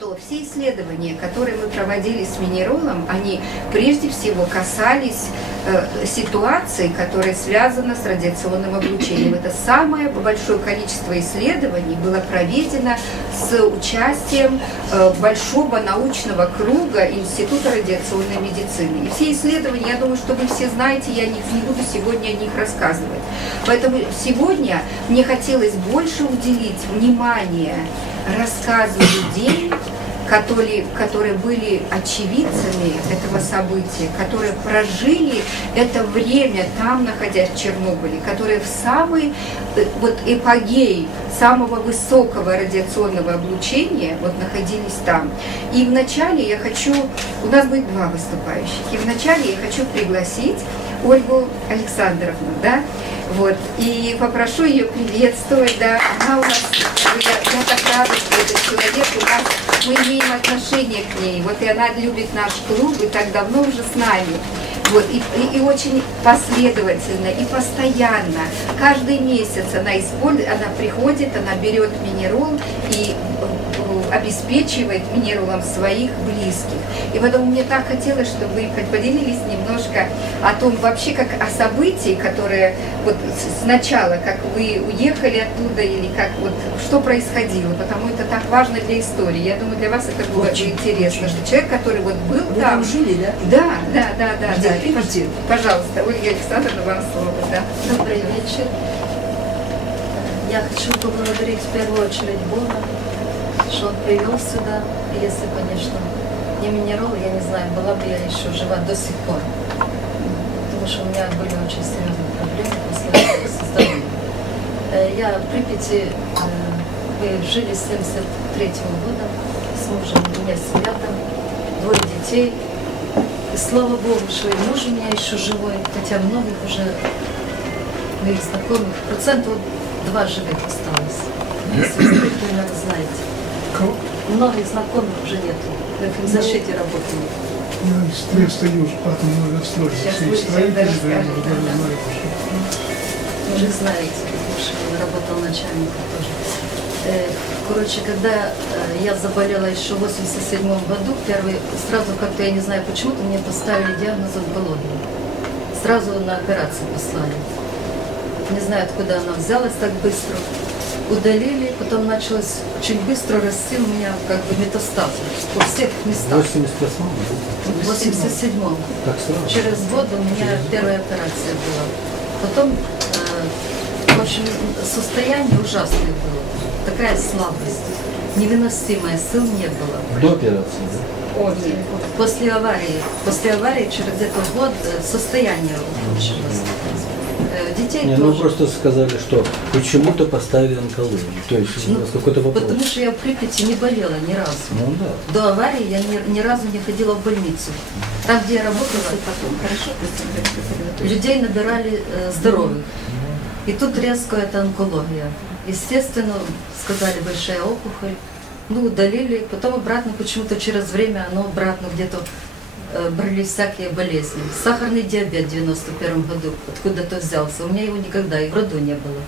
что все исследования, которые мы проводили с минеролом, они прежде всего касались э, ситуаций, которые связаны с радиационным облучением. Это самое большое количество исследований было проведено с участием э, большого научного круга Института радиационной медицины. И все исследования, я думаю, что вы все знаете, я не, не буду сегодня о них рассказывать. Поэтому сегодня мне хотелось больше уделить внимание рассказу людей, которые, которые были очевидцами этого события, которые прожили это время там, находясь в Чернобыле, которые в самый э, вот эпогей самого высокого радиационного облучения вот находились там. И вначале я хочу, у нас будет два выступающих, и вначале я хочу пригласить Ольгу Александровну, да, вот, и попрошу ее приветствовать, да, она у нас, я, я так рада, что этот человек у нас, мы имеем отношение к ней, вот, и она любит наш клуб, и так давно уже с нами. Вот, и, и, и очень последовательно, и постоянно. Каждый месяц она использует, она приходит, она берет минерал и обеспечивает минералом своих близких. И поэтому мне так хотелось, чтобы вы поделились немножко о том вообще, как о событии, которые вот сначала, как вы уехали оттуда, или как вот что происходило, потому это так важно для истории. Я думаю, для вас это было очень интересно, что человек, который вот был вы там... там жили, да? Да, да, да, да. Где? да. Пожалуйста, Ольга Александровна, вам слово, да. Добрый вечер. Я хочу поблагодарить в первую очередь Бога, что Он привел сюда. Если, конечно, не минерал, я не знаю, была бы я еще жива до сих пор. Потому что у меня были очень серьезные проблемы после этого со здоровьем. Э, Я в Припяти, э, мы жили с 73 года, с мужем, у меня семья там, двое детей. И слава Богу, что и муж у меня еще живой, хотя многих уже моих знакомых, процентов два живых осталось. Если вы примерно знаете. Кого? Многих знакомых уже нету. Мы в защите работаем. Я, стою в атомной расстроении. Сейчас Все вы строители, сейчас да, расскажете, даже да. знаю, что Вы же знаете, потому работал начальником тоже. Э, Короче, когда э, я заболела еще в 87 году, первый, сразу как-то, я не знаю почему-то, мне поставили диагноз онкологии. Сразу на операцию послали. Не знаю, откуда она взялась так быстро. Удалили, потом началось очень быстро расти у меня как бы метастазы по всех местах. 88 В 87 Так сразу? Через год у меня первая операция была. Потом, э, в общем, состояние ужасное было. Такая слабость, невыносимая, сил не было. До операции, да? После аварии, после аварии через где-то год э, состояние улучшилось. Э, Детей Не, ну тоже. просто сказали, что почему-то поставили онкологию. То есть Ну, какой-то вопрос. Потому что я в Припяти не болела ни разу. Ну да. До аварии я ни, ни разу не ходила в больницу. Там, где я работала, Потом, хорошо? людей набирали э, здоровых. И тут резко это онкология. Естественно, сказали, большая опухоль. Ну, удалили, потом обратно, почему-то через время оно обратно где-то брали всякие болезни. Сахарный диабет в 91 году откуда-то взялся. У меня его никогда и в роду не было.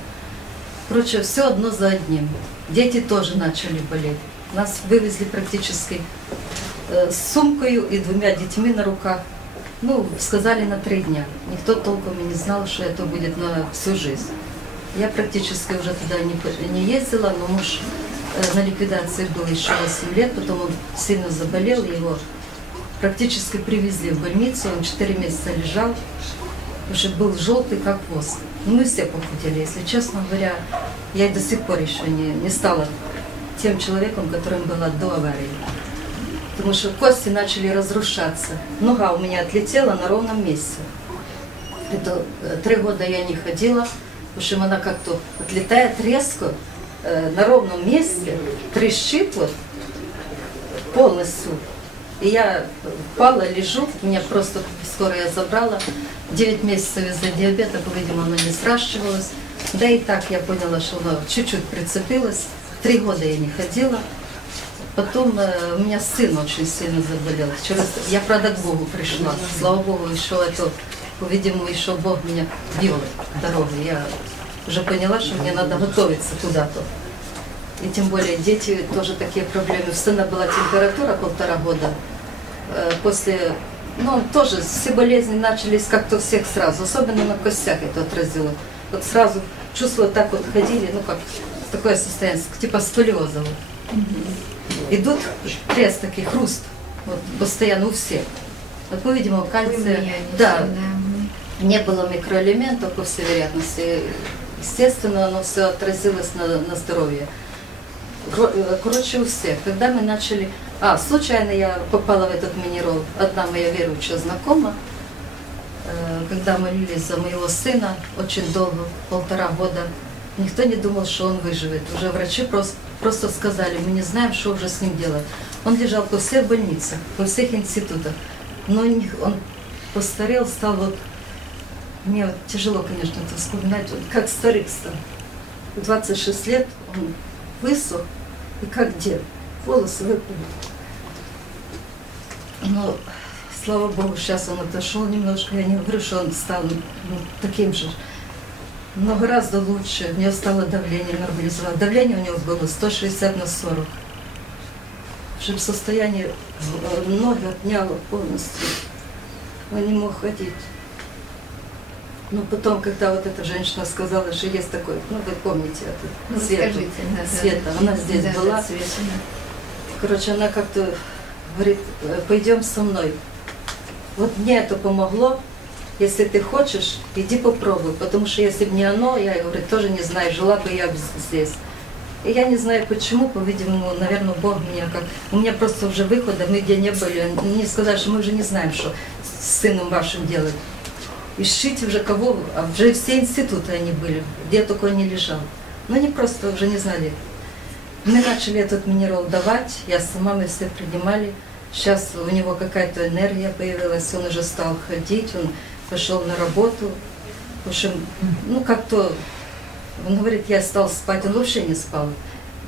Короче, все одно за одним. Дети тоже начали болеть. Нас вывезли практически э, с сумкой и двумя детьми на руках. Ну, сказали на три дня. Никто толком и не знал, что это будет на всю жизнь. Я практически уже туда не, не ездила, но муж э, на ликвидации был еще 8 лет, потом он сильно заболел, его практически привезли в больницу, он 4 месяца лежал, что был желтый, как воск. Ну, мы все похудели, если честно говоря. Я до сих пор еще не, не стала тем человеком, которым была до аварии. Потому что кости начали разрушаться. Нога у меня отлетела на ровном месте. Это э, три года я не ходила, потому что она как-то отлетает резко э, на ровном месте, трещит вот полностью. И я упала, лежу, меня просто скорая забрала. 9 месяцев из-за диабета, по-видимому, она не сращивалась. Да и так я поняла, что она чуть-чуть прицепилась. Три года я не ходила. Потом э, у меня сын очень сильно заболел. Через... Я, правда, к Богу пришла. Слава Богу, еще это, по-видимому, еще Бог меня вел дорогой. Я уже поняла, что мне надо готовиться куда-то. И тем более дети тоже такие проблемы. У сына была температура полтора года. Э, После, ну, тоже все болезни начались как-то всех сразу. Особенно на костях это отразило. Вот сразу чувства так вот ходили, ну как, такое состояние, типа сколиоза. вот. Идут треск такой, хруст. Вот постоянно у всех. Вот мы видим Вы кальция. Да, не было микроэлементов, по всей вероятности. Естественно, оно все отразилось на, на здоровье. Э, Короче, всех. Когда мы начали... А, случайно я попала в этот минерал. Одна моя верующая знакома, э, когда молились за моего сына очень долго, полтора года, никто не думал, что он выживет. Уже врачи просто, просто сказали, мы не знаем, что уже с ним делать. Он лежал по всех больницах, по всех институтах. Но он постарел, стал вот мне вот тяжело, конечно, это вспоминать, вот как старик стал. 26 лет он высох, и как дед, волосы выпали. Но, слава Богу, сейчас он отошел немножко. Я не говорю, что он стал ну, таким же, но гораздо лучше. У него стало давление нормализовалось. Давление у него было 160 на 40. Чтобы состояние э, ноги отняло полностью. Он не мог ходить. Ну, потом, когда вот эта женщина сказала, что есть такой, ну, вы помните это, Ну, Света. скажите, да, Света, да. она здесь Да, была. Света, да. Короче, она как-то говорит, «Э, пойдем со мной. Вот мне это помогло. Если ты хочешь, иди попробуй. Потому что если бы не оно, я говорю, тоже не знаю, жила бы я здесь. И я не знаю почему, по-видимому, наверное, Бог меня как... У меня просто уже выхода, мы где не были, не сказали, что мы уже не знаем, что с сыном вашим делать. И шить уже кого, уже все институты они были, где только не лежал. Но они просто уже не знали, мы начали этот минерал давать, я сама, мы все принимали. Сейчас у него какая-то энергия появилась, он уже стал ходить, он пошел на работу. В общем, ну как-то, он говорит, я стал спать, он вообще не спал.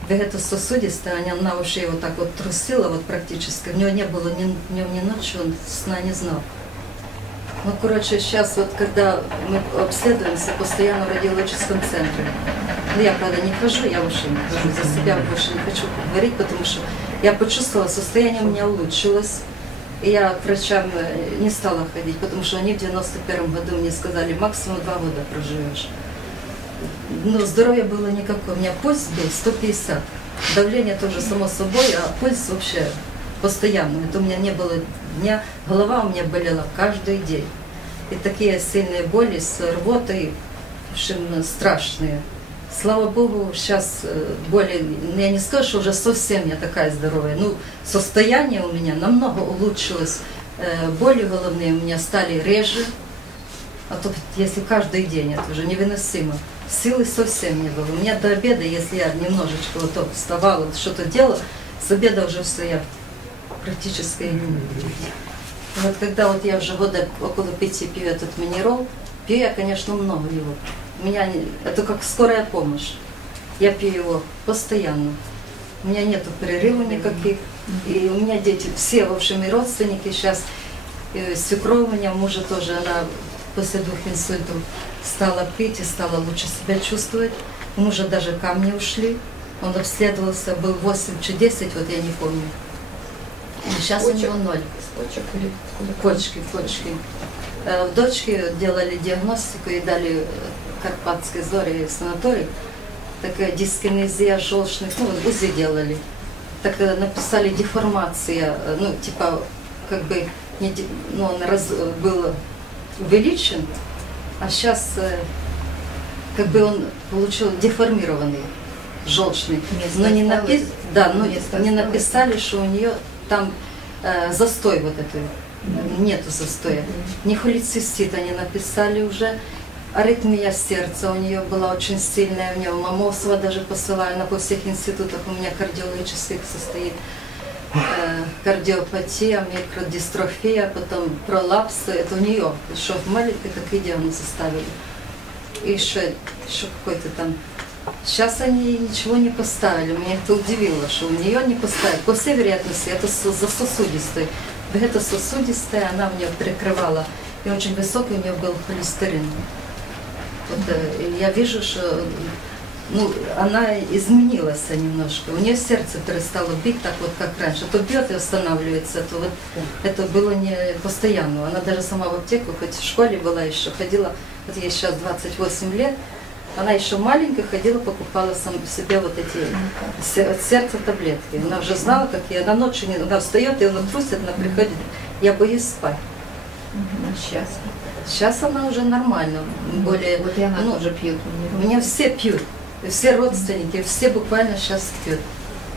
Это сосудистая, она, вообще его так вот трусила вот практически. У него не было ни днем, ни ночью, он сна не знал. Ну, короче, сейчас вот, когда мы обследуемся постоянно в радиологическом центре, ну, я, правда, не хожу, я вообще не хожу, за себя больше не хочу говорить, потому что я почувствовала, состояние у меня улучшилось. И я к врачам э, не стала ходить, потому что они в 91 году мне сказали, максимум два года проживешь. Но здоровья было никакое. У меня пульс был 150. Давление тоже само собой, а пульс вообще постоянно. Это у меня не было дня. Голова у меня болела каждый день. И такие сильные боли с рвотой, в общем, страшные. Слава Богу, сейчас э, боли, ну, я не скажу, что уже совсем я такая здоровая. Ну, состояние у меня намного улучшилось. Э, Боли головные у меня стали реже. А то если каждый день, это уже невыносимо. Силы совсем не было. У меня до обеда, если я немножечко вот так вставала, что-то делала, с обеда уже все, я практически... Вот когда вот я уже года около пяти пью этот минерал, пью я, конечно, много его. У меня не- это как скорая помощь. Я пью его постоянно. У меня нету перерывов никаких. И у меня дети, все, в общем, и родственники сейчас. И свекровь у меня, мужа тоже, она после двух инсультов стала пить и стала лучше себя чувствовать. У мужа даже камни ушли. Он обследовался, был 8 чи 10, вот я не помню. Сейчас у Почек. него ноль. Почек или? Почки, почки. Э, В дочке делали диагностику и дали э, Карпатской Зоре санаторий. Такая дискинезия желчных, ну вот УЗИ делали. Так э, написали деформация, ну типа как бы не, ну, он раз, был увеличен, а сейчас как бы он получил деформированный желчный. Но не, напи... да, но не написали, что у нее там э, застой вот этой, нету застоя. Не холецистит они написали уже. Аритмия сердца у нее была очень сильная, у нее Мамосова даже посылали, по всех институтах у меня кардиологических состоит. Э, кардиопатия, микродистрофия, потом пролапсы, это у нее, еще маленький такие диагнозы ставили. И еще, еще какой-то там Сейчас они ничего не поставили. Меня это удивило, что у нее не поставили. По всей вероятности, это за сосудистой. Это сосудистая, она у нее прикрывала. И очень высокий у нее был холестерин. Вот, э, я вижу, что ну, она изменилась немножко. У нее сердце перестало бить так вот, как раньше. То бьет и останавливается, то вот это было не постоянно. Она даже сама в аптеку, хоть в школе была еще, ходила, вот ей сейчас 28 лет, она еще маленькая ходила, покупала сам себе вот эти се- от сердца таблетки. Она уже знала, какие. Она ночью, не, она встает, и она трусит, она приходит. Я боюсь спать. Сейчас. Сейчас она уже нормально, более... Вот и она ну, тоже пьет. У меня все пьют, все родственники, все буквально сейчас пьют.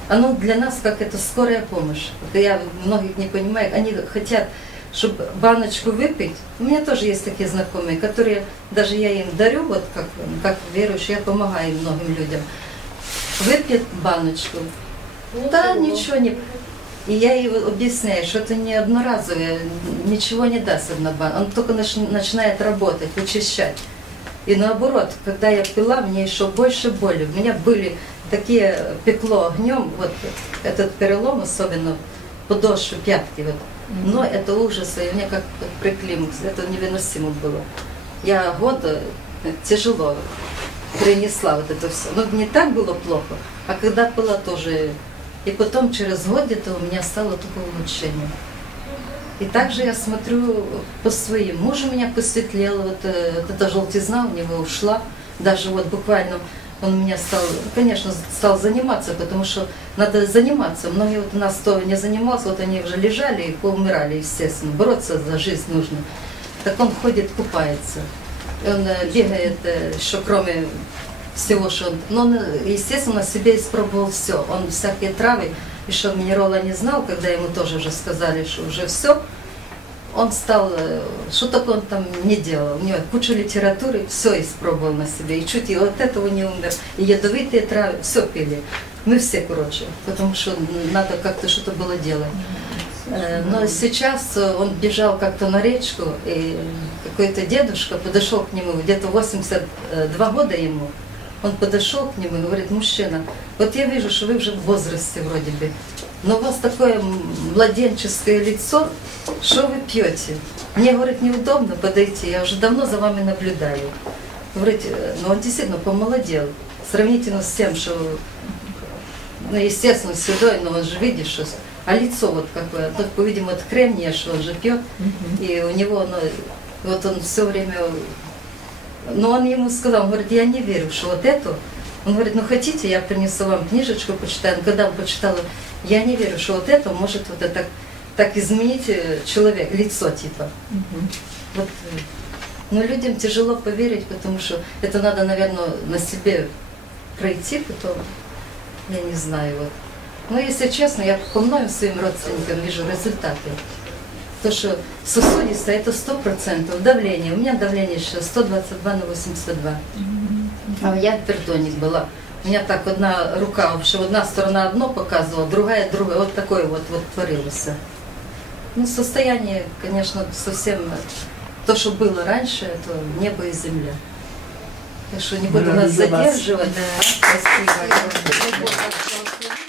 Оно для нас как это скорая помощь. Я многих не понимаю, они хотят, чтобы баночку выпить. У меня тоже есть такие знакомые, которые, даже я им дарю, вот как, как верующий, я помогаю многим людям. Выпьет баночку, да, ничего не... И я ей объясняю, что это не одноразовое, ничего не даст одна банка. Он только нач- начинает работать, вычищать. И наоборот, когда я пила, мне еще больше боли. У меня были такие, пекло огнем, вот этот перелом, особенно подошвы пятки, вот. Но это ужас, и мне как приклимакс, это невыносимо было. Я года э, тяжело перенесла вот это все. Но не так было плохо, а когда было тоже. И потом через год где-то у меня стало такое улучшение. И также я смотрю по своим. Муж у меня посветлел, вот, э, вот эта желтизна у него ушла. Даже вот буквально он меня стал, конечно, стал заниматься, потому что надо заниматься. Многие вот у нас кто не занимался, вот они уже лежали и поумирали, естественно. Бороться за жизнь нужно. Так он ходит, купается. И он э, бегает, э, еще кроме всего, что он... Но он, э, естественно, себе испробовал все. Он всякие травы, еще минерола не знал, когда ему тоже уже сказали, что уже все. Он стал, э, что только он там не делал. У него куча литературы, все испробовал на себе. И чуть и от этого не умер. И ядовитые травы, все пили. Мы все, короче, потому что надо как-то что-то было делать. Э, Но сейчас он бежал как-то на речку, и какой-то дедушка подошел к нему, где-то 82 года ему. Он подошел к нему и говорит, мужчина, вот я вижу, что вы уже в возрасте вроде бы, но у вас такое младенческое лицо, что вы пьете? Мне, говорит, неудобно подойти, я уже давно за вами наблюдаю. Говорит, «Э, ну он действительно помолодел, сравнительно с тем, что ну, естественно, седой, но он же видишь, что... А лицо вот какое, ну, по-видимому, от кремния, что он же пьет, и у него, ну, вот он все время... Но он ему сказал, он говорит, я не верю, что вот эту... Он говорит, ну хотите, я принесу вам книжечку, почитаю. Когда он почитал, я не верю, что вот это может вот это так, изменить э, человек, лицо типа. Вот, э, но людям тяжело поверить, потому что это надо, наверное, на себе пройти потом. Я не знаю. Вот. Но если честно, я по многим своим родственникам вижу результаты. То, что сосудистое, это 100%. Давление. У меня давление сейчас 122 на 82. А я гипертоник была. У меня так одна рука, вообще одна сторона одно показывала, другая другая. Вот такое вот, вот творилось. Ну, состояние, конечно, совсем то, что было раньше, это небо и земля. Так что не буду Мы вас задерживать. Спасибо. Вас благословить.